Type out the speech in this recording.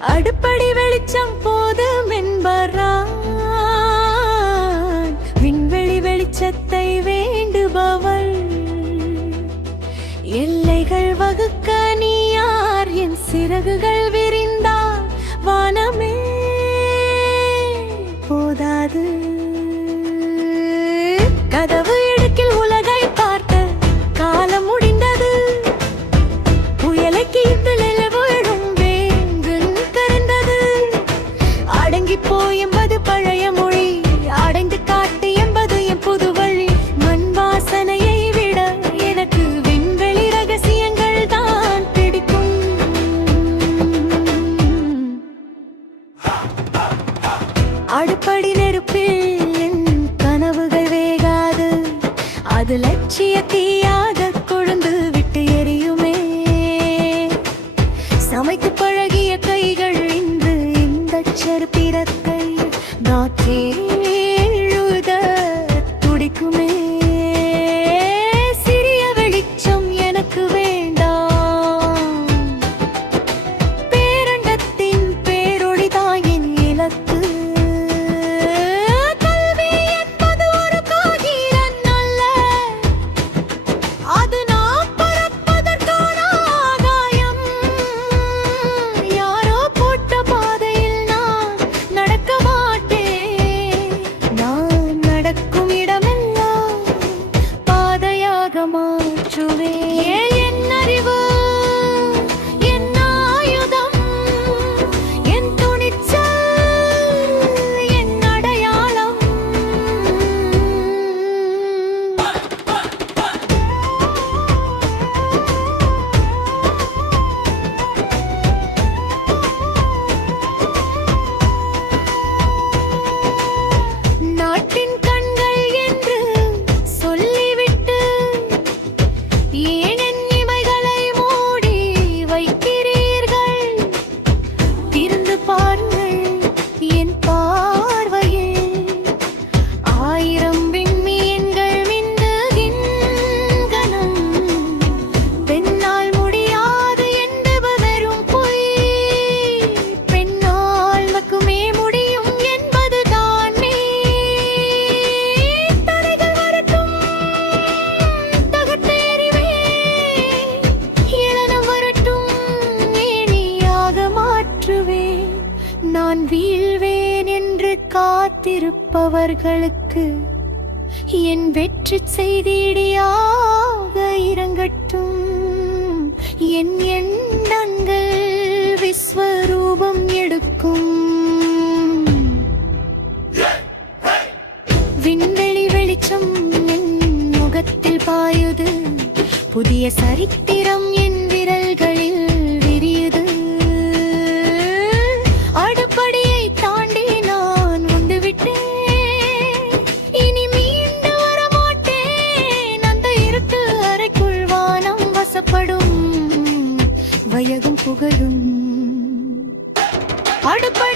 அடுப்படி வெளிச்சம் போதும் என்பரான் விண்வெளி வெளிச்சத்தை வேண்டுபவள். எல்லைகள் வகுக்க நீ யார்? என் சிறகுகள் விரிந்தார் வானமே போதாது. கதவு ஆடுபடி நெருப்பில் என் கனவுகள் வேகாது. அது லட்சிய தீயாக கொழுந்து விட்டு எரியுமே. சமைத்து பழகிய கைகள் இன்று இந்த செருப்பிரத்தை நாற்றே. நான் வீழ்வேன் என்று காத்திருப்பவர்களுக்கு என் வெற்றி செய்தியாக இறங்கட்டும் என் எண்ணங்கள் விஸ்வரூபம் எடுக்கும். விண்வெளி வெளிச்சம் என் முகத்தில் பாயுது. புதிய சரித்திரம் என் விரல் வையகம் புகழும். அடுப்ப